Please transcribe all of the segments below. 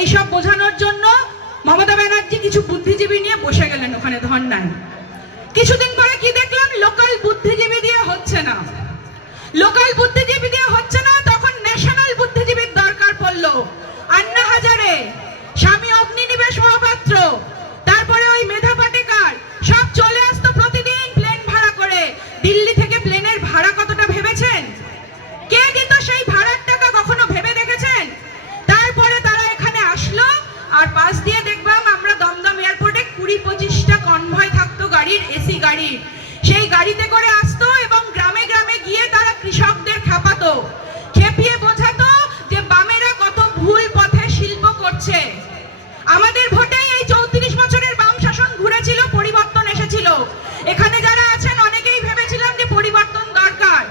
এইসব বোঝানোর জন্য মমতা ব্যানার্জি কিছু বুদ্ধিজীবী নিয়ে বসে গেলেন ওখানে ধর্নায়। কিছুদিন পরে কি দেখলাম, লোকাল বুদ্ধিজীবী দিয়ে হচ্ছে না, লোকাল বুদ্ধিজীবী দিয়ে হচ্ছে না, তখন ন্যাশনাল বুদ্ধিজীবীর দরকার পড়লো। আন্না হাজারে, স্বামী অগ্নিনিবেশ মহাপাত্র, তারপরে ওই মেধা পাটেকার সব চলে আসতো প্রতিদিন প্লেন ভাড়া করে। দিল্লি থেকে প্লেনের ভাড়া কতটা ভেবেছেন? কে দিত সেই ভাড়ার টাকা কখনো ভেবে দেখেছেন? তারপরে তারা এখানে আসলো, আর পাশ দিয়ে দেখলাম আমরা দমদম এয়ারপোর্টে 20-25টা কনভয় থাকতো গাড়ির, এসি গাড়ি। সেই গাড়িতে করে আসতো এবং গ্রামে গ্রামে গিয়ে তারা কৃষকদের খেপাতো, খেপিয়ে বোঝাতো যে বামেরা কত ভুল পথে শিল্প করছে। আমাদের ভোটেই এই 34 বছরের বাম শাসন ঘুরেছিল, পরিবর্তন এসেছিল। এখানে যারা আছেন অনেকেই ভেবেছিলাম যে পরিবর্তন দরকার।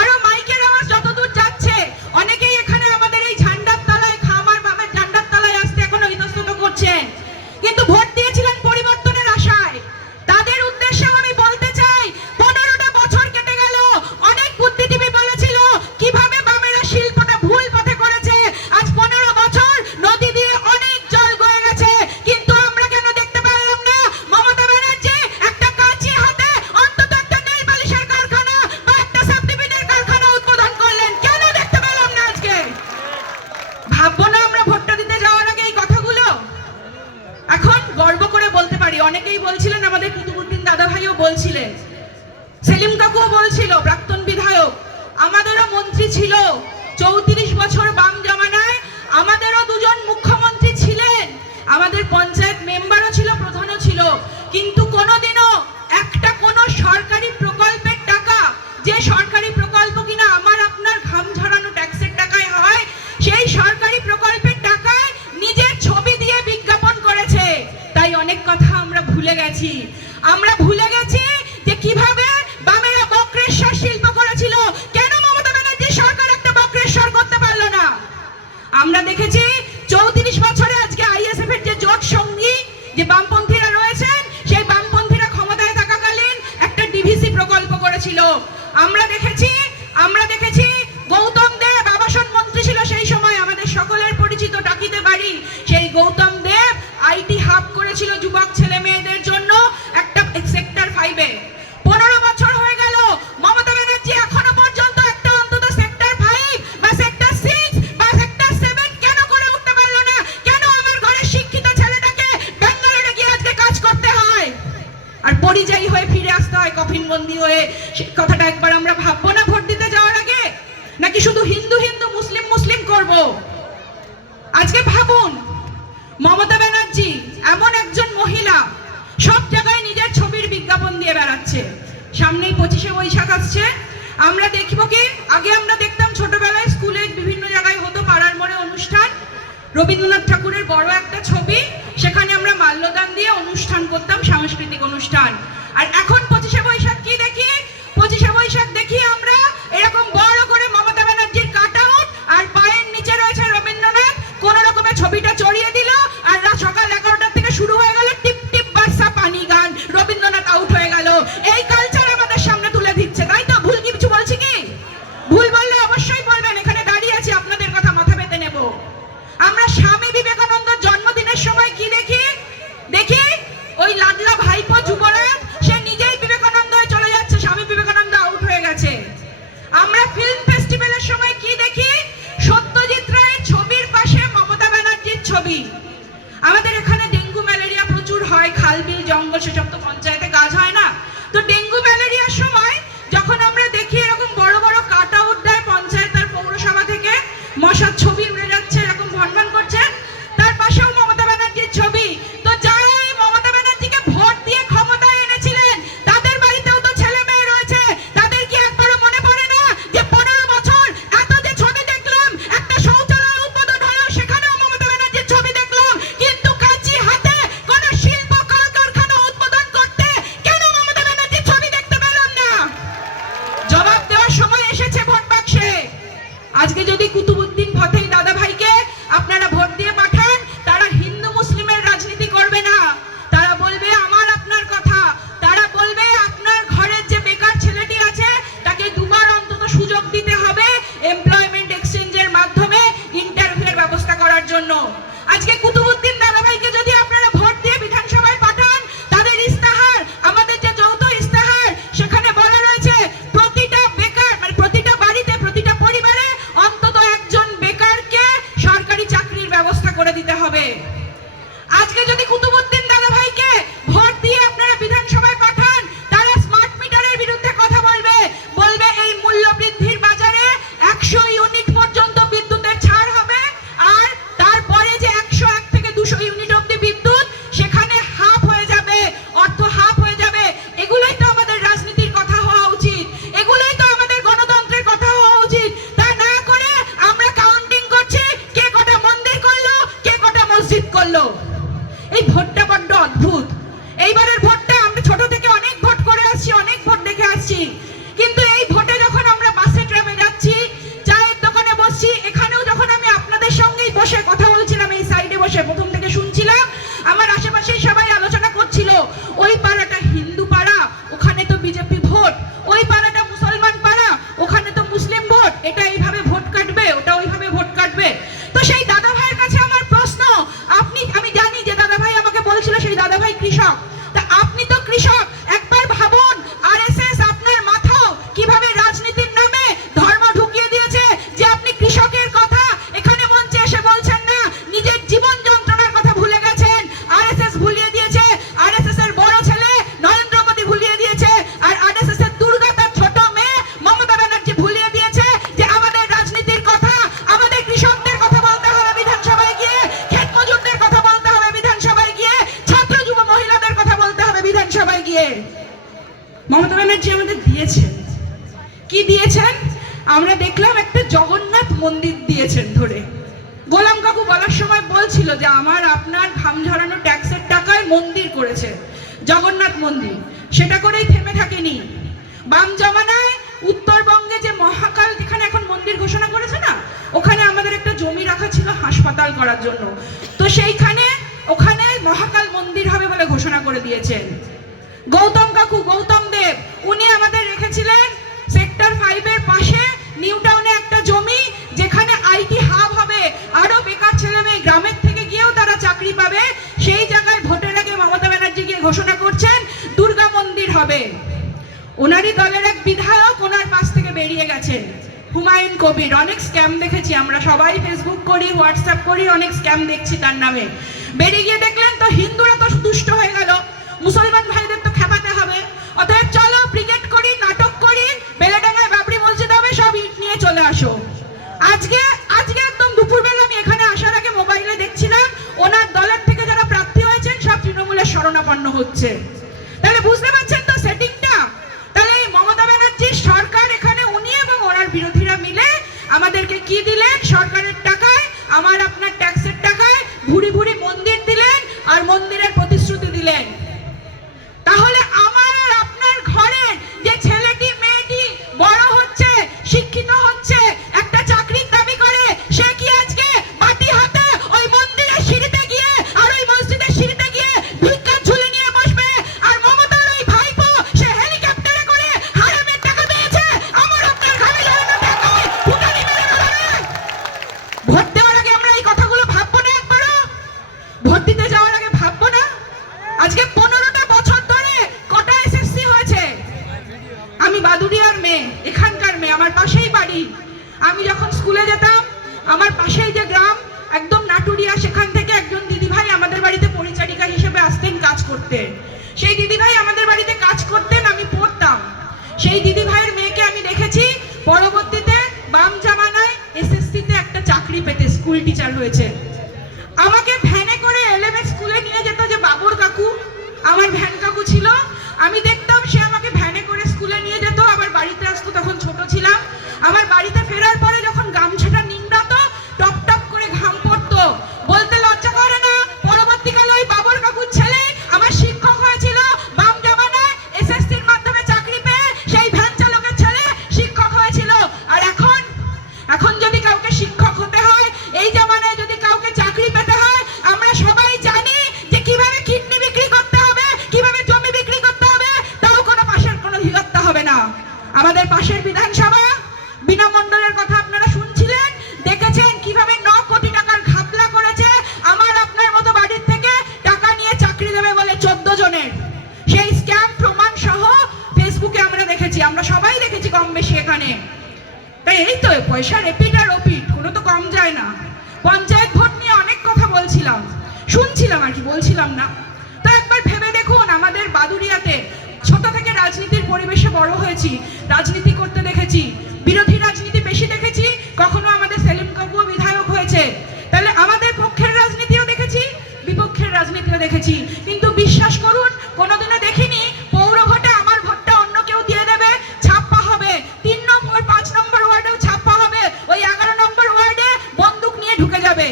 আরো মাইকের আওয়াজ যতদূর যাচ্ছে, অনেকেই এখানে আমাদের এই ঝান্ডার তলায়, খামার বামের ঝান্ডার তলায় আসতে এখনো ইতস্তত করছেন, কিন্তু ভোট দিয়েছিলেন পরিবর্তনের আশায়। তাদের উদ্দেশ্যে আমি বলতে চাই, 15টা বছর কেটে গেল, অনেক বুদ্ধিজীবী বলেছিল কিভাবে বামেরা শিল্পটা ভুল পথে করেছে। আজ 15 বছর নদী দিয়ে অনেক জল বয়ে গেছে, কিন্তু আমরা কেন দেখতে পারলাম না মমতা ব্যানার্জি একটা কাঁচি হাতে অন্তত একটা নেল পালিশের কারখানা বা একটা সাবডিভিডের কারখানা উদ্বোধন করলেন? কেন দেখতে পেলাম না আজকে? ভাববো না আমরা ভোটটা দিতে যাওয়ার আগে এই কথাগুলো? এখন গর্ব করে বলতে পারি, অনেকেই বলছিলেন, আমাদের কুতুবুদ্দিন দাদা ভাইও বলছিলেন, সেলিম কাকুও বলছিল, প্রাক্তন বিধায়ক, আমাদেরও মন্ত্রী ছিল 34 বছর বাম জামানায়, আমাদেরও দুজন মুখ্যমন্ত্রী ছিলেন, আমাদের পঞ্চায়েত মেম্বারও ছিল, প্রধানও ছিল, কিন্তু কোনোদিনও একটা কোনো সরকারি প্রকল্পের টাকা, যে সরকারি প্রকল্প কিনা আমার আপনার ঘাম ঝরানো ট্যাক্সের টাকায় হয়, সেই সরকারি প্রকল্পের টাকায় নিজের ছবি দিয়ে বিজ্ঞাপন করেছে। তাই অনেক কথা আমরা ভুলে গেছি। আমরা ভুলে গেছি যে কিভাবে বামেরা বক্রেশ্বর শিল্প করেছিল। কেন মমতা ব্যানার্জি সরকার একটা বক্রেশ্বর করতে পারলো না? আমরা দেখেছি 34 বছরে আজকে আইএসএফ এর যে জোট সঙ্গী, যে বামপন্থীরা রয়েছেন, সেই বামপন্থীরা ক্ষমতায় থাকাকালীন একটা ডিভিসি প্রকল্প করেছিল। আমরা দেখেছি গৌতম দেব আবাসন মন্ত্রী ছিল সেই সময়, আমাদের সকলের পরিচিত টাকিতে বাড়ি, সেই গৌতম দেব আইটি হাব করেছিল যুবক ছেলে মেয়েদের জন্য একটা সেক্টর 5-এ। 15 বছর হয়ে গেল, মমতা ব্যানার্জি এখনো পর্যন্ত একটা অন্তত সেক্টর 5 বা সেক্টর 6 বা সেক্টর 7 কেন করে উঠতে পারলো না? কেন আমার ঘরের শিক্ষিত ছেলেটাকে ব্যাঙ্গালোরে গিয়ে আজকে কাজ করতে হয় আর পরিযায়ী হয়ে ফিরে আসতে হয় কফিনবন্দি হয়ে? কথাটা একবার আমরা ভাববো না ভোট দিতে যাওয়ার আগে? নাকি শুধু হিন্দু হিন্দু মুসলিম মুসলিম করব? আজকে ভাবুন, মমতা ব্যানার্জি এমন একজন মহিলা, সব জায়গায় নিজের ছবির বিজ্ঞাপন দিয়ে বেড়াচ্ছে। সামনেই 25শে বৈশাখ আসছে, আমরা দেখবো কি, আগে আমরা দেখতাম ছোটবেলায় স্কুলে বিভিন্ন জায়গায় হতো পাড়ার মোড়ে অনুষ্ঠান, রবীন্দ্রনাথ ঠাকুরের বড় একটা ছবি, সেখানে আমরা মাল্যদান দিয়ে অনুষ্ঠান করতাম, সাংস্কৃতিক অনুষ্ঠান। আর এখন 25শে বৈশাখ কি দেখি? 25শে বৈশাখ দেখি আমরা এরকম বড় করে মমতা ব্যানার্জির কাট আউট, আর পায়ের নিচে রয়েছে রবীন্দ্রনাথ, কোন রকমের ছবিটা চড়িয়ে দিল, আর সকাল 11টা থেকে শুরু হয়ে গেল টিপ টিপ বার্ষা পানি গান, রবীন্দ্রনাথ আউট হয়ে গেল। এই কালচার আমাদের সামনে তুলে দিচ্ছে, তাই তো? ভুল কিছু বলছি কি? ভুল বললে অবশ্যই বলবেন, এখানে দাঁড়িয়ে আছি, আপনাদের কথা মাথা পেতে নেব। আমরা স্বামী বিবেকানন্দের জন্মদিনের সময় কি দেখি? ওই লাডলা ভাইপো যুবরাজ, সে নিজেই বিবেকানন্দ হয়ে চলে যাচ্ছে, স্বামী বিবেকানন্দ আউট হয়ে গেছে। আমরা ফিল্ম ফেস্টিভ্যালের সময় কি দেখি? সত্যজিৎ রায়ের ছবির পাশে মমতা ব্যানার্জির ছবি। আমাদের এখানে ডেঙ্গু ম্যালেরিয়া প্রচুর হয়, খাল বিল জঙ্গল সেসব তো পঞ্চায়েতে কাজ হয় না, তো ডেঙ্গু ম্যালেরিয়ার সময় যখন আমরা দেখি এরকম বড় বড় কাট আউট দেয় পঞ্চায়েত আর পৌরসভা থেকে, মশার ছবি উড়ে যাচ্ছে, এরকম ভনভন করছে, তার পাশেও মমতা ব্যানার্জির ছবি। তো যারা মমতা ব্যানার্জিকে ভোট দিয়ে ক্ষমতায় এনেছিলেন, তাদের বাড়িতেও তো ছেলে মেয়ে রয়েছে, তাদের কি একবারও মনে পড়ে না যে 15 বছর এত যে ছবি দেখলাম, একটা শৌচালয় উদ্বোধন হলো, সেখানেও মমতা ব্যানার্জির ছবি দেখলাম, কিন্তু কাঁচি হাতে কোন শিল্প কলকারখানা উদ্বোধন করতে হবে। আজকে যদি কুতুবউদ্দিন দাদাভাইকে ভোট দিয়ে আপনারা বিধানসভায় পাঠান, তারা স্মার্ট মিটারের বিরুদ্ধে কথা বলবে, বলবে এই মূল্য বৃদ্ধির বাজারে 100 ইউনিট পর্যন্ত বিদ্যুতের ছাড় হবে, আর তারপরে যে 101 থেকে 200 ইউনিট অবধি বিদ্যুৎ, সেখানে হাফ হয়ে যাবে, অর্থ হাফ হয়ে যাবে। এগুলোই তো আমাদের রাজনীতির কথা হওয়া উচিত, এগুলোই তো আমাদের গণতন্ত্রের কথা হওয়া উচিত। তা না করে আমরা কাউন্টিং করছি কে কটা মন্দির করলো, কে কটা মসজিদ করলো। এই ভোটটা বড্ড অদ্ভুত। এইবারের ভোটটা আমরা ছোট থেকে অনেক ভোট করে আসছি, অনেক ভোট দেখে আসছি, কিন্তু এই ভোটে যখন আমরা বাসে ট্রামে যাচ্ছি, চায়ের দোকানে বসছি, এখানেও যখন আমি আপনাদের সঙ্গেই বসে কথা বলছিলাম, এই সাইডে বসে প্রথম থেকে শুনছিলাম, আমার আশেপাশেই সবাই আলোচনা করছিল, ওই পাড়াটা হিন্দু পাড়া, ওখানে তো বিজেপি ভোট, ওই পাড়াটা মুসলমান পাড়া, ওখানে তো মুসলিম ভোট, এটা এইভাবে ভোট কাটবে, ওটা ওইভাবে ভোট কাটবে। তো সেই দাদা ভাইয়ের কাছে আমার প্রশ্ন, আমি জানি যে দাদা ভাই আমাকে বলছিল সেই দাদা ভাই কৃষক, তা আপনি তো কৃষক, একবার ভাবুন আরএসএস আপনার মাথাও কিভাবে রাজনীতির নামে ধর্ম ঢুকিয়ে দিয়েছে, যে আপনি কৃষকের কথা এখানে মঞ্চে এসে বলছেন না, নিজের জীবন যন্ত্রণার কথা ভুলে গেছেন। আরএসএস ভুলিয়ে দিয়েছে, আরএসএস এর বড় ছেলে নরেন্দ্র মোদী ভুলিয়ে দিয়েছে, আর আরএসএস এর দুর্গা তার ছোট মেয়ে মমতা ব্যানার্জি ভুলিয়ে দিয়েছে যে আমাদের রাজনীতির কথা, আমাদের কৃষকদের কথা বলতে হবে বিধানসভায় গিয়ে, ক্ষেত মজুরদের কথা বলতে হবে বিধানসভায় গিয়ে, ছাত্র যুব মহিলাদের কথা বলতে হবে বিধানসভায় গিয়ে। মমতা ব্যানার্জি আমাদের দিয়েছেন কি দিয়েছেন? আমরা দেখলাম একটা জগন্নাথ মন্দির দিয়েছেন ধরে। গোলাম কাকু বলার সময় বলছিল যে আমার আপনার ঘাম ঝরানো ট্যাক্সের টাকায় মন্দির করেছে, জগন্নাথ মন্দির। সেটা করেই থেমে থাকেনি। বাম জমানায় উত্তরবঙ্গে যে মহাকাল যেখানে এখন মন্দির ঘোষণা করেছে না, ওখানে আমাদের একটা জমি রাখা ছিল হাসপাতাল করার জন্য, তো সেইখানে ওখানে মহাকাল মন্দির হবে বলে ঘোষণা করে দিয়েছেন। গৌতম কাকু, গৌতম দেব, উনি আমাদের রেখেছিলেন সেক্টর 5 এর পাশে নিউ টাউনে একটা জমি, যেখানে আইটি হাব হবে, আরো বেকার ছেলে মেয়ে গ্রামের থেকে গিয়েও তারা চাকরি পাবে। সেই জায়গায় ভোটের আগে মমতা ব্যানার্জি গিয়ে ঘোষণা করছেন দুর্গা মন্দির হবে। ওনারই দলের এক বিধায়ক ওনার পাশ থেকে বেরিয়ে গেছেন, হুমায়ুন কবির। অনেক স্ক্যাম দেখেছি আমরা, সবাই ফেসবুক করি, হোয়াটসঅ্যাপ করি, অনেক স্ক্যাম দেখছি তার নামে। বেরিয়ে গিয়ে দেখলেন তো হিন্দুরা তো দুষ্ট হয়ে গেল, মুসলমান ভাইদের তো খেপাতে হবে, অতএব চলো ব্রিগেড করি, নাটক করি, বেলেডাঙ্গায় বাবরি মসজিদ হবে, সব ইট নিয়ে চলে আসো। আজকে একদম দুপুরবেলা আমি এখানে আসার আগে মোবাইলে দেখছিলাম ওনার দলের থেকে যারা প্রার্থী হয়েছেন সব তৃণমূলের শরণাপন্ন হচ্ছে। তাহলে বুঝতে পারছেন তো সেটিংটা? তাহলে এই মমতা ব্যানার্জির সরকার এখানে উনি এবং ওনার বিরোধীরা মিলে আমাদেরকে কি দিলেন? সরকারের টাকায়, আমার আপনার ট্যাক্সের টাকায় ভুরি ভুরি মন্দির দিলেন, আর মন্দিরের প্রতিশ্রুতি দিলেন। তাহলে আমার আর আপনার ঘরের যে ছেলেটি মেয়েটি বড় হচ্ছে, শিক্ষিত হচ্ছে, একটা চাকরির দাবি করে, সে কি আজকে বাটি হাতে ওই মন্দিরের সিঁড়িতে গিয়ে আর ওই মসজিদের সিঁড়িতে গিয়ে ভিক্ষার ঝুলি নিয়ে বসবে? আর মমতার ওই ভাইপো সে হেলিকপ্টারে করে হারামের টাকা পেয়েছে, আমার আপনার ঘাড়ে ঝোলানো টাকায় ফুটানি মেরে বেড়াবে। ভোট দেওয়ার আগে আমরা এই কথাগুলো ভাববো না? একবারও ভোট দিতে যাওয়ার আগে ভাববো না? আজকে 15টা বছর ধরে কটা এসএসসি হয়েছে? আমি বাদুড়িয়ার মেয়ে, এখানকার মেয়ে, আমার পাশেই বাড়ি। আমি যখন স্কুলে যেতাম, আমার পাশেই যে গ্রাম একদম নাটুরিয়া, সেখান থেকে একজন দিদিভাই আমাদের বাড়িতে পরিচারিকা হিসেবে আসতেন কাজ করতে। সেই দিদিভাই আমাদের বাড়িতে কাজ করতেন, আমি পড়তাম। সেই দিদিভাইয়ের মেয়েকে আমি দেখেছি পরবর্তীতে বাম জামানায় এসএসসিতে একটা চাকরি পেতে স্কুল টিচার হয়েছে। আমাকে ভ্যানে করে এলএমএস স্কুলে নিয়ে যেত যে বাবুর কাকু, আমার ভ্যান কাকু ছিল। আমি দেখতাম সে আমাকে ভ্যানে করে স্কুলে নিয়ে যেত, আবার বাড়িতে আসতো, তখন ছোট ছিলাম। আমার বাড়িতে ফেরার পরে যখন গামছাটা নিংড়াতো, টপ টপ করে ঘাম পড়তো, বলতে লজ্জা করে না? পরবর্তীকালে ওই বাবুর কাকুর ছেলে আমার শিক্ষক হয়েছিল বাম জামানায়, এসএসসির মাধ্যমে চাকরি পেয়ে সেই ভ্যান চালকের ছেলে শিক্ষক হয়েছিল। আর এখন যদি কাউকে শিক্ষক হতে হয়, এই জামানায় যদি কাউকে চাকরি পেতে হয়, আমরা সবাই জানি যে কিভাবে কিডনি বিক্রি করতে হবে, কিভাবে জমি বিক্রি করতে হবে, তাও কোনো পাশের কোনো হিলত্তা হবে না। আমাদের পাশের বিধানসভা বিনা মণ্ডলের কথা আপনারা শুনছিলেন, দেখেছেন কিভাবে 9 কোটি টাকার ঘাপলা করেছে আমার আপনার মতো বাড়ির থেকে টাকা নিয়ে চাকরি দেবে বলে 14 জনের। সেই স্ক্যাম প্রমাণ সহ ফেসবুকে আমরা দেখেছি, আমরা সবাই দেখেছি কম বেশি এখানে। তাই এই তো পয়সা রেপিট আর ওপিট, কোনো তো কম যায় না। পঞ্চায়েত ভোট নিয়ে অনেক কথা বলছিলাম, শুনছিলাম আর কি, বলছিলাম না। তো একবার ভেবে দেখুন, আমাদের বাদুড়িয়াতে ছোট থেকে রাজনীতির পরিবেশে বড় হয়েছি, রাজনীতি করতে দেখেছি, বিরোধী রাজনীতি বেশি দেখেছি, কখনো আমাদের সেলিম কাপুও বিধায়ক হয়েছে। তাহলে আমাদের পক্ষের রাজনীতিও দেখেছি, বিপক্ষের রাজনীতিও দেখেছি, কিন্তু বিশ্বাস করুন কোনোদিনও দেখিনি পৌর ভোটে আমার ভোটটা অন্য কেউ দিয়ে দেবে, ছাপ্পা হবে, 3 নম্বর 5 নম্বর ওয়ার্ডেও ছাপ্পা হবে, ওই 11 নম্বর ওয়ার্ডে বন্দুক নিয়ে ঢুকে যাবে।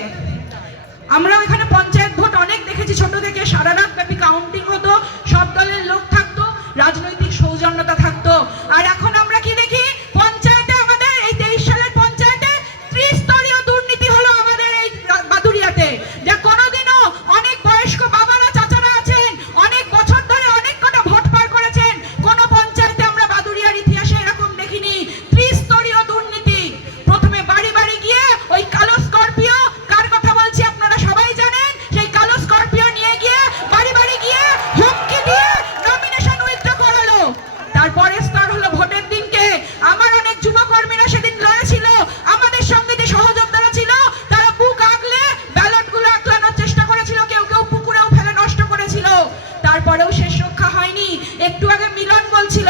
আমরাও এখানে পঞ্চায়েত ভোট অনেক দেখেছি ছোট থেকে, সারা রাত ব্যাপী কাউন্টিং হতো, সব দলের লোক থাকতো, রাজনৈতিক সৌজন্যতা থাকতো। আর এখন আমরা কি দেখি, পঞ্চায়েতে আমাদের এই 23 সালের পঞ্চায়েতে ত্রিস্তরীয় দুর্নীতি হলো আমাদের এই বাদুড়িয়াতে। যে কোনোদিনও অনেক বয়স্ক বাবারা চাচারা আছেন, অনেক বছর ধরে অনেক কটা ভোট পার করেছেন, কোনো পঞ্চায়েতে আমরা বাদুড়িয়ার ইতিহাসে এরকম দেখিনি। ত্রিস্তরীয় দুর্নীতি। প্রথমে বাড়ি বাড়ি গিয়ে ওই কালো স্করপিও, কার কথা বলছি আপনারা সবাই জানেন, সেই কালো স্করপিও নিয়ে গিয়ে বাড়ি বাড়ি গিয়ে হুমকি দিয়ে নমিনেশন উইথড্র করালো। তারপরে স্তর হলো ভোটের দিনকে। আমার অনেক যুবকর্মীরা সেদিন লড়েছিল, আমাদের সঙ্গে যে সহযোদ্ধারা ছিল তারা বুক আগলে ব্যালটগুলো আগলানোর চেষ্টা করেছিল, কেউ কেউ পুকুরেও ফেলে নষ্ট করেছিল। তারপরেও শেষ রক্ষা হয়নি। একটু আগে মিলন বলছিল,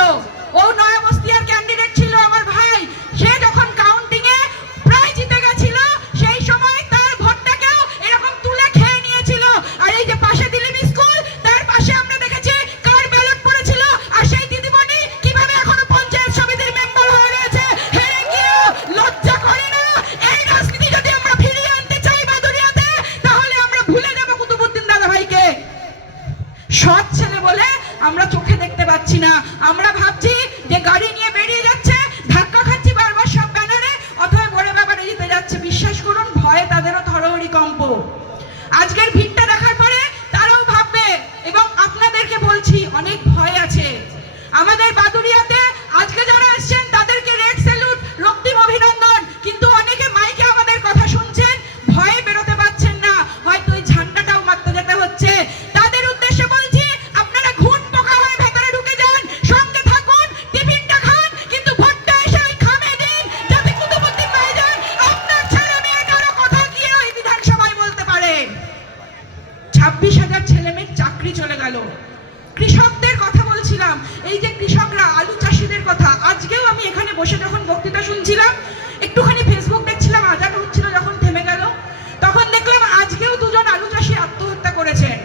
ও নয়া বস্তিয়ার ক্যান্ডিডেট ছিল আমার ভাই, সে যখন কাউন্টিং এ প্রায় জিতে গেছিল সেই সময় তার ভোটটাকেও এরকম তুলে খেয়ে নিয়েছিল। আর এই যে পাশে দিলীপ স্কুল, তার পাশে আমরা দেখেছি কার ব্যালট পড়েছিল, আর সেই দিদিমণি কিভাবে এখনো পঞ্চায়েত সমিতির মেম্বার হয়ে রয়েছে, হেরে গিয়েও লজ্জা করে না। এই রাজনীতি যদি আমরা ফিরিয়ে আনতে চাই বাদুড়িয়াতে, তাহলে আমরা ভুলে যাব কুতুবউদ্দিন দাদা ভাইকে। সৎ ছেলে বলে আমরা চোখে দেখতে পাচ্ছি না, আমরা ভাবছি যে গাড়ি নিয়ে বেরিয়ে যাচ্ছে, ধাক্কা খাচ্ছি বারবার সব ব্যানারে, অথবা বড় ব্যাপারে জিতে যাচ্ছে। বিশ্বাস করুন ভয়ে তাদেরও থরহরি কম্প। আজকের ভিড়টা দেখার পরে তারাও ভাববে, এবং আপনাদেরকে বলছি অনেক ভয় আছে আমাদের বাদুড়িয়াতে। আজকে যারা আসছেন তাদেরকে রেড স্যালুট, রক্তিম অভিনন্দন, কিন্তু অনেকে মাইকে আমাদের কথা শুনছেন, ভয়ে বেরোতে পারছেন না, হয়তো ওই ঝান্ডাটাও মারতে যেতে হচ্ছে। তাদের উদ্দেশ্যে বলছি, আপনারা ঘুণ পোকা হয়ে ভেতরে ঢুকে যান, সঙ্গে থাকুন, টিফিনটা খান, কিন্তু ভোটটা এসে ওই খামে দিন, যাতে কুতুবউদ্দিন ভাইজান আপনার ছেলে মেয়েটারও কথা গিয়ে ওই বিধানসভায় বলতে পারে। 26,000 ছেলে মেয়ের চাকরি চলে গেল। কৃষকদের কথা বলছিলাম, এই যে কৃষকরা, আলু চাষিদের কথা, আজকেও আমি এখানে বসে যখন বক্তৃতা শুনছিলাম, একটুখানি ফেসবুক দেখছিলাম, আজান হচ্ছিল যখন থেমে গেল, তখন দেখলাম আজকেও 2 জন আলু চাষি আত্মহত্যা করেছেন।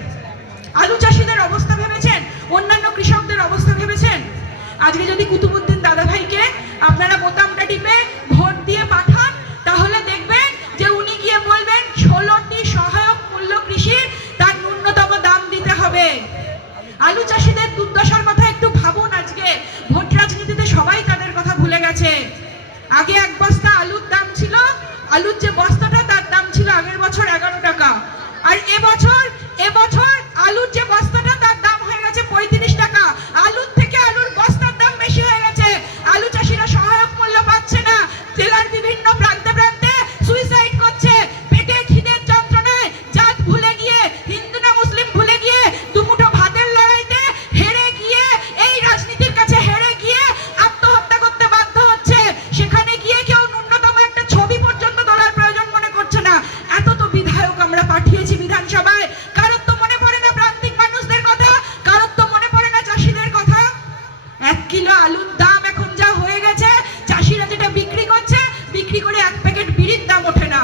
আলু চাষিদের অবস্থা ভেবেছেন, অন্যান্য কৃষকদের অবস্থা ভেবেছেন? আজকে যদি কুতুবউদ্দিন দাদা ভাইকে আপনারা বোতামটা টিপে ভোট দিয়ে পাঠান, তাহলে দেখবেন যে উনি গিয়ে বলবেন 16টি সহায়ক মূল্য কৃষির তার ন্যূনতম দাম দিতে হবে। আলু চাষিদের দুর্দশার কথা একটু ভাবুন। আজকে ভোট রাজনীতিতে সবাই তাদের কথা ভুলে গেছে। আগে 1 বস্তা আলুর দাম ছিল, আলুর যে বস্তাটা তার দাম ছিল আগের বছর 11 টাকা, আর এবছর আলুর যে বস্তাটা তার দাম হয়ে গেছে 35 টাকা। আলুর থেকে আলুর বস্তার দাম বেশি হয়ে গেছে। আলু চাষিরা সহায়ক মূল্য পাচ্ছে না, জেলার বিভিন্ন প্রান্তে প্রান্তে সুইসাইড করছে, পেটে খিদের যন্ত্রণায়, জাত ভুলে গিয়ে, হিন্দু না মুসলিম ভুলে গিয়ে, দুমুঠো ভাতের লড়াইতে হেরে গিয়ে, এই রাজনীতির কাছে হেরে গিয়ে আত্মহত্যা করতে বাধ্য হচ্ছে। সেখানে গিয়ে কেউ ন্যূনতম একটা ছবি পর্যন্ত তোলার প্রয়োজন মনে করছে না। এত তো বিধায়ক আমরা পাঠিয়েছি বিধানসভায়, কারোর তো মনে পড়ে না প্রান্তিক মানুষদের কথা, কারোর তো মনে পড়ে না চাষিদের কথা। 1 কিলো আলুর দাম এখন যা হয়ে গেছে, চাষিরা যেটা বিক্রি করছে, বিক্রি করে 1 প্যাকেট বিড়ির দাম ওঠে না।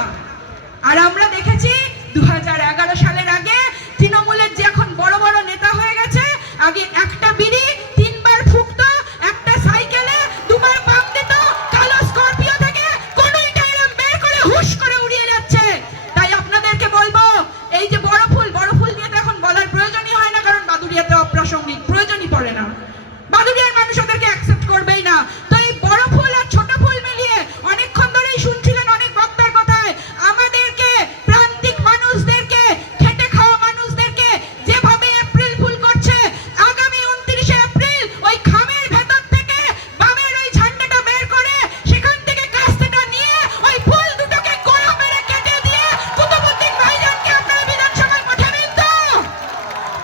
আর আমরা দেখেছি 2011 সালের আগে তৃণমূলের যে এখন বড় বড় নেতা হয়ে গেছে, আগে একটা বিড়ি 3 বার ফুঁকতো, একটা সাইকেলে 2 বার পাম দিত, কালো স্করপিও থেকে কোনোইটা এরম বের করে হুশ করে উড়িয়ে যাচ্ছে। তাই আপনাদেরকে বলবো, এই যে বড় ফুল নিয়ে তো এখন বলার প্রয়োজনই হয় না, কারণ বাদুড়িয়াতে অপ্রাসঙ্গিক, প্রয়োজনই পড়ে না, বাদুড়িয়ার মানুষ ওদেরকে অ্যাকসেপ্ট করবেই না। তো এই বড় ফুল আর ছোট ফুল মিলিয়ে অনেকক্ষণ ধরেই শুনছিলেন অনেক বক্তার কথায়, আমাদেরকে প্রান্তিক মানুষদেরকে, খেটে খাওয়া মানুষদেরকে যেভাবে এপ্রিল ফুল করছে, আগামী 29শে এপ্রিল ওই খামের ভেতর থেকে বামের ওই ঝান্ডাটা বের করে, সেখান থেকে কাস্তেটা নিয়ে ওই ফুল দুটোকে গোড়া মেরে কেটে দিয়ে কুতুবউদ্দিন ভাইজানকে আপনারা বিধানসভায় পাঠাবেন তো?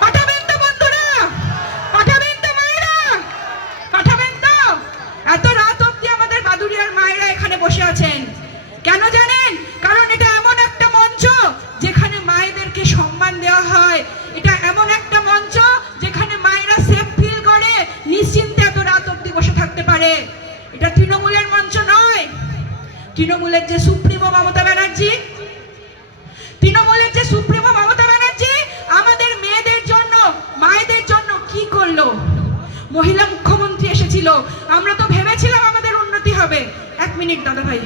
পাঠাবেন তো বন্ধুরা? পাঠাবেন তো মায়েরা? পাঠাবেন তো? এত হয়। এটা এমন একটা মঞ্চ যেখানে মায়েরা সেফ ফিল করে, নিশ্চিন্তে এত রাত অবধি বসে থাকতে পারে। এটা তৃণমূলের মঞ্চ নয়। তৃণমূলের যে সুপ্রিমো মমতা ব্যানার্জি, আমাদের মেয়েদের জন্য, মায়েদের জন্য কি করলো? মহিলা মুখ্যমন্ত্রী এসেছিল, আমরা তো ভেবেছিলাম আমাদের উন্নতি হবে। এক মিনিট দাদা ভাই।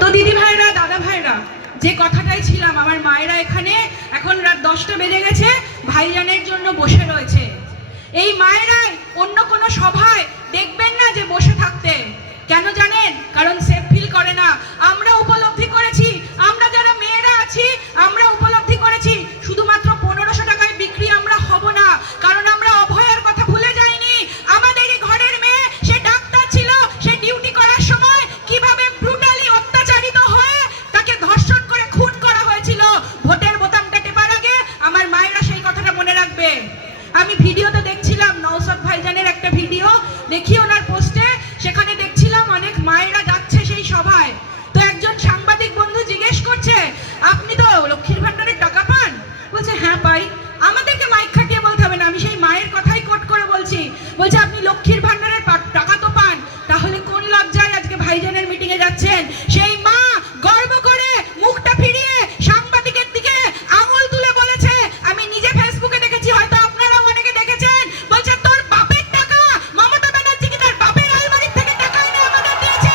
তো দিদি ভাইরা, দাদা ভাইরা, যে কথাটাই ছিলাম, আমার মায়েরা এখানে এখন রাত 10টা বেজে গেছে, ভাইজানের জন্য বসে রয়েছে। এই মায়েরাই অন্য কোনো সভায় দেখবেন না যে বসে থাকতে। কেন জানেন? কারণ সেফ ফিল করে না। আমরা উপলব্ধি করেছি, আমরা যারা মেয়েরা আছি আমরা উপলব্ধি করেছি শুধুমাত্র 1500 টাকায় বিক্রি আমরা হব না। কারণ আমরা অভয়ের কথা ভুলে যাইনি। আমাদেরই ঘরের মেয়ে, সে ডাক্তার ছিল, সে ডিউটি করার সময় কিভাবে ব্রুটালি অত্যাচারিত হয়ে তাকে ধর্ষণ করে খুন করা হয়েছিল। ভোটের বোতামটা টেপার আগে আমার মায়েরা সেই কথাটা মনে রাখবে। আমি ভিডিওতে দেখছিলাম, নওশাদ ভাইজানের একটা ভিডিও দেখি ওনার পোস্টে, সেখানে দেখছিলাম অনেক মায়েরা যাচ্ছে সেই সভায়। তো একজন সাংবাদিক বন্ধু জিজ্ঞেস করছে, আপনি তো লক্ষ্মীর ভান্ডারের টাকা পান? বলছে হ্যাঁ পাই। আমাদেরকে মাইক খাটিয়ে বলতে হবে না, আমি সেই মায়ের কথাই কোট করে বলছি। বলছে আপনি লক্ষ্মীর ভান্ডারের টাকা তো পান, তাহলে কোন লজ্জায় আজকে ভাইজানের মিটিং এ যাচ্ছেন? সেই মা গর্ব করে মুখটা ফিরিয়ে সাংবাদিকের দিকে আঙুল তুলে বলেছে, আমি নিজে ফেসবুকে দেখেছি, হয়তো আপনারাও অনেকে দেখেছেন। বলছে তোর বাপের টাকা, মমতা ব্যানার্জি কি তার বাপের আলমারি থেকে টাকা এনে আমাদের দিয়েছে?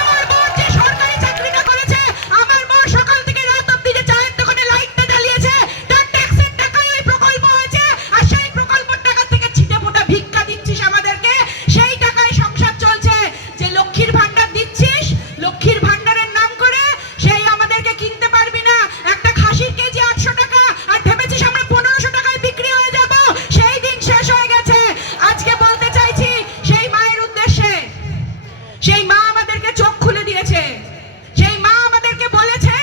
আমার বর যে সরকারি চাকরিটা করেছে, আমার বর সকাল থেকে রাত অবধি যে চায়ের দোকানে লাইটটা জ্বালিয়েছে, তার ট্যাক্সের টাকায় ওই প্রকল্প হয়েছে। আর সেই প্রকল্পের টাকা থেকে ছিটে ফোটা ভিক্ষা দিচ্ছিস আমাদেরকে, সেই টাকায় সংসার চলছে। যে লক্ষ্মীর ভান্ডার দিচ্ছিস, লক্ষ্মীর ভান্ডারের নাম করে সেই আমাদেরকে কিনতে পারবি না। একটা খাসির কেজি 800 টাকা, আর ভেবেছিস আমরা 1500 টাকায় বিক্রি হয়ে যাব। সেই দিন শেষ হয়ে গেছে। আজকে বলতে চাইছি সেই মায়ের উদ্দেশ্যে, সেই মা আমাদেরকে চোখ খুলে দিয়েছে। সেই মা আমাদেরকে বলেছে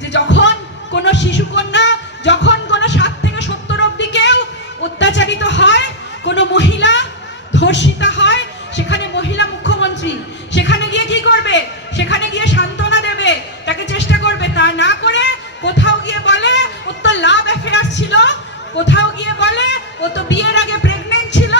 যে যখন কোনো শিশুকন্যা, যখন কোনো 7 থেকে 70 অবধি কেউ অত্যাচারিত হয়, কোনো মহিলা ধর্ষিতা হয়, সেখানে মহিলা মুখ্যমন্ত্রী সেখানে গিয়ে কি করবে? সেখানে গিয়ে সান্ত্বনা দেবে, তাকে চেষ্টা করবে। তা না করে কোথাও গিয়ে বলে ওর তো লাভ অ্যাফেয়ার ছিল, কোথাও গিয়ে বলে ও তো বিয়ের আগে প্রেগনেন্ট ছিল,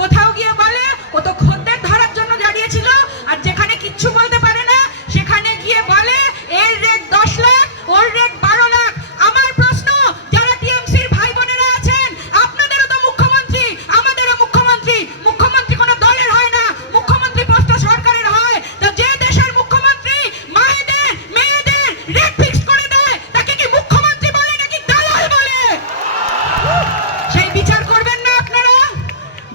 কোথাও গিয়ে বলে ও তো খদ্দের ধরার জন্য দাঁড়িয়েছিল। আর যেখানে কিচ্ছু বলতে পারে না সেখানে গিয়ে বলে এর রেট 10 লাখ, ওর রেট 12 লাখ। আমার প্রশ্ন, যারা টিএমসির ভাই বোনেরা আছেন, আপনাদেরও তো মুখ্যমন্ত্রী, আমাদেরও মুখ্যমন্ত্রী। মুখ্যমন্ত্রী কোনো দলের হয় না, মুখ্যমন্ত্রী পোস্টটা সরকারের হয়। তো যে দেশের মুখ্যমন্ত্রী মায়েদের, মেয়েদের রেট ফিক্স করে দেয়, তাকে কি মুখ্যমন্ত্রী বলে নাকি দালাল বলে? সেই বিচার করবেন না আপনারা?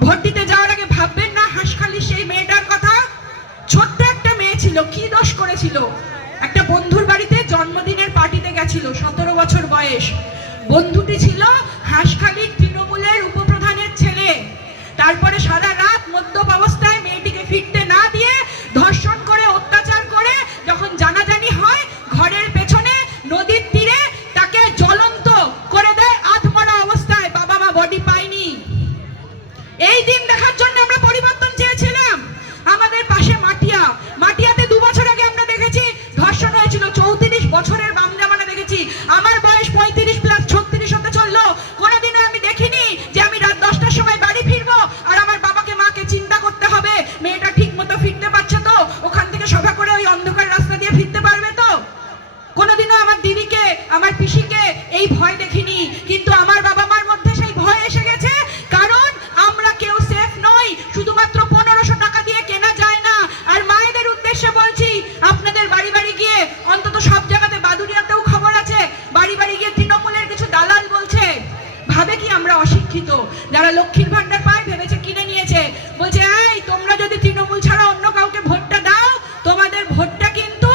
ভোট দিতে যাওয়ার আগে ভাববেন না হাঁসখালি সেই মেয়েটার কথা? ছোট্ট একটা মেয়ে ছিল, কি দোষ করেছিল? একটা বন্ধুর বাড়িতে জন্মদিনের পার্টিতে গেছিল, 17 বছর বয়স। বন্ধুটি ছিল হাঁসখালির তৃণমূলের উপপ্রধানের ছেলে। তারপরে সারা রাত মদ্যপ অবস্থায় মেয়েটিকে ফিরতে না দিয়ে ধর্ষণ করে, অত্যাচার করে, যখন জানাজানি হয় ঘরের পেছনে নদীর তীরে তাকে জ্বলন্ত করে দেয় আধমরা অবস্থায়। বাবা মা বডি পায়নি। এই দিন দেখার জন্য আমরা পরিবর্তন চেয়েছিলাম। আমাদের পাশে মাটিয়াতে 2 বছর আগে আমরা দেখেছি ধর্ষণ হয়েছিল। 34 বছরের বাম জামানা দেখেছি। আমার বয়স 35 প্লাস 36 হতে চললো। কোনোদিনও আমি দেখিনি যে আমি রাত 10টার সময় বাড়ি ফিরবো আর আমার বাবাকে মাকে চিন্তা করতে হবে মেয়েটা ঠিক মতো ফিরতে পারছে তো, ওখান থেকে সভা করে ওই অন্ধকার রাস্তা দিয়ে ফিরতে পারবে তো। কোনোদিনও আমার দিদিকে, আমার পিসিকে এই ভয় দেখিনি। কিন্তু আমার বাবা মার মধ্যে সেই ভয় এসে গেছে, কারণ আমরা কেউ সেফ নই। শুধুমাত্র 1500 টাকা দিয়ে কেনা যায় না। আর মায়েদের উদ্দেশ্যে বলছি, আপনাদের বাড়ি বাড়ি গিয়ে, অন্তত সব জায়গাতে, বাদুড়িয়াতেও খবর আছে, বাড়ি বাড়ি গিয়ে তৃণমূলের কিছু দালাল বলছে, ভাবে কি আমরা অশিক্ষিত। যারা লক্ষ্মীর ভান্ডার পায় ভেবেছে কিনে নিয়েছে। বলছে এই তোমরা যদি তৃণমূল ছাড়া অন্য কাউকে ভোটটা দাও, তোমাদের ভোটটা কিন্তু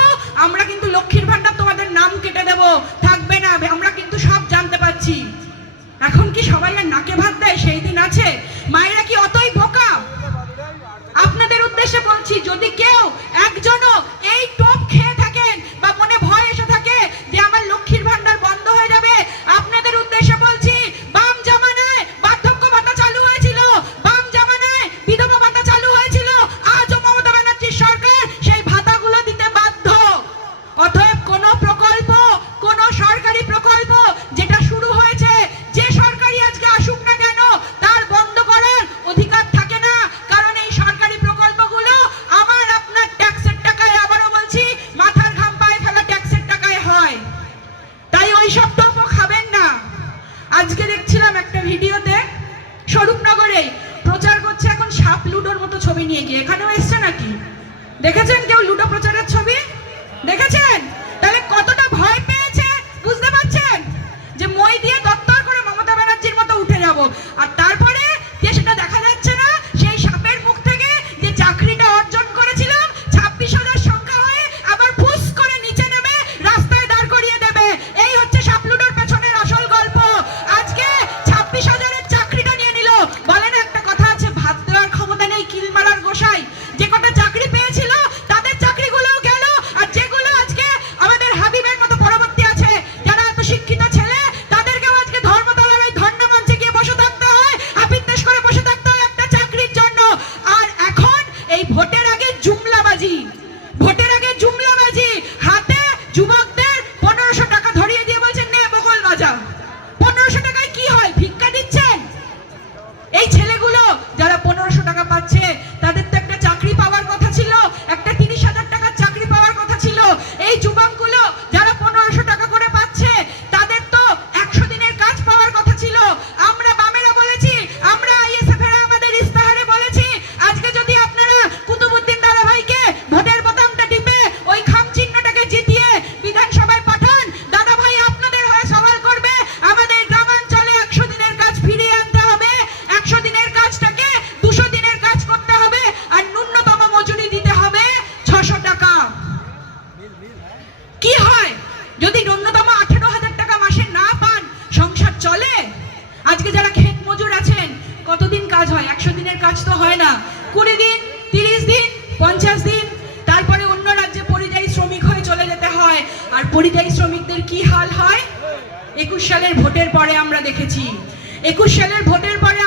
কি হয় যদি ন্যূনতম 18,000 টাকা মাসে না পান? সংসার চলে? আজকে যারা ক্ষেত মজুর আছেন, কতদিন কাজ হয়? 100 দিনের কাজ তো হয় না, 20 দিন, 30 দিন, 50 দিন, তারপরে অন্য রাজ্যে পরিযায়ী শ্রমিক হয়ে চলে যেতে হয়। আর পরিযায়ী শ্রমিকদের কি হাল হয়? 21 সালের ভোটের পরে আমরা দেখেছি। 21 সালের ভোটের পরে